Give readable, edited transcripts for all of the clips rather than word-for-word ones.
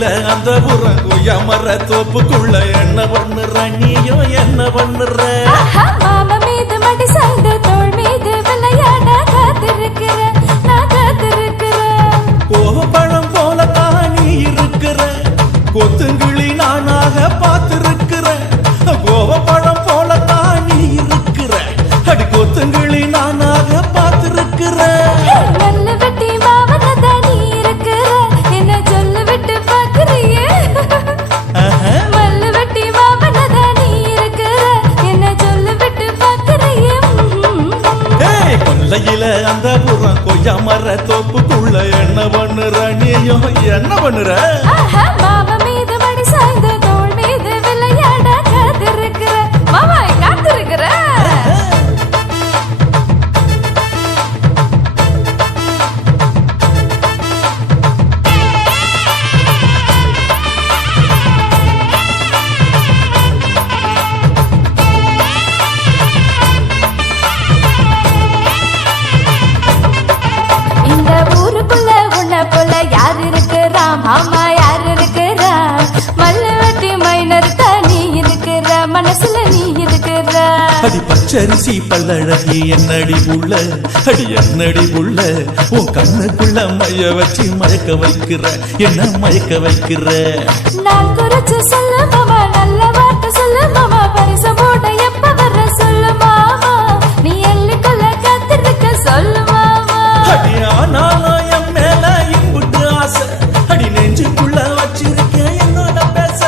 கொல்லையில அந்த புறம் கொய்யாமர தோப்புக்குள்ள என்ன பண்ணுற நீயோ என்ன பண்ணுற மாமா மீது மடி சாய்ந்து தோள் மீது விளையாட காத்திருக்கிறேன் நான் காத்திருக்கிறேன் கோவப்பழம் போலத்தான் நீ இருக்கிற கொத்துங்கிளி நானாக பார்த்திருக்கிறேன் கோவப்பழம் போலத்தான் நீ இருக்கிற அடி கொத்துங்கிளி நானாக பார்த்திருக்கிறேன் நல்ல வெட்டி மாமனதா நீ இருக்கிற என்ன சொல்ல விட்டு பாக்குறியே மல்ல வெட்டி மாமனதா நீ இருக்கிற என்ன சொல்ல விட்டு பாக்குறியே கொல்லையில அந்த புறம் கொய்யாமர தோப்புக்குள்ள என்ன பண்ணுற நீயோ என்ன பண்ணுற மாமா மீது மடி சாய்ந்து தோள் மீது விளையாட காத்திருக்கிற மாமா காத்திருக்கிற இந்த ஊருக்குள்ள உன்னை போல யார் இருக்கிறா மாமா யார் இருக்கிறா மல்ல வெட்டி மைனர் தான் நீ இருக்கிற மனசுல நீ இருக்கிற அடி பச்சரிசி பல்லழகி என்னடி புள்ள அடி என்னடி புள்ள உன் கண்ணுக்குள்ள மைய வச்சு மயக்க வைக்கிற என்ன மயக்க வைக்கிற நான் குறைச்சு சொல்லு மாமா நல்ல வார்த்தை சொல்லு மாமா பரிசு போட எப்ப வர சொல்லு மாமா நீ எல்லுக்குள்ள காத்திருக்க சொல்லு மாமா அடி ஆனாலும் என் மேல இம்புட்டு ஆசை அடி நெஞ்சுக்குள்ள வச்சிருக்கேன் என்னோட பேச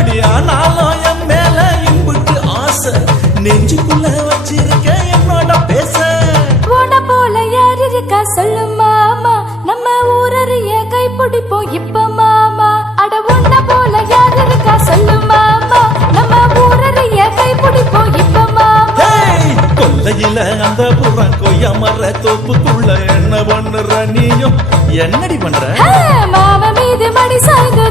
அடி ஆனாலும் என் மேல இம்புட்டு ஆசை நெஞ்சுக்குள்ள வச்சிருக்கேன் என்னோட பேச உன போல யார் இருக்கா சொல்லு மாமா நம்ம ஊரறிய கைப்பிடிப்போம் இப்ப மாமா அட உன்ன போல யார் இருக்கா சொல்லு மாமா நம்ம ஊரறிய கைப்பிடிப்போம் இப்ப மாமா கொல்லையில அந்த புறம் கொய்யாமர தோப்புக்குள்ள என்ன பண்ணுற நீயும் என்னடி பண்ற மாமா மீது மடி சாய்ந்து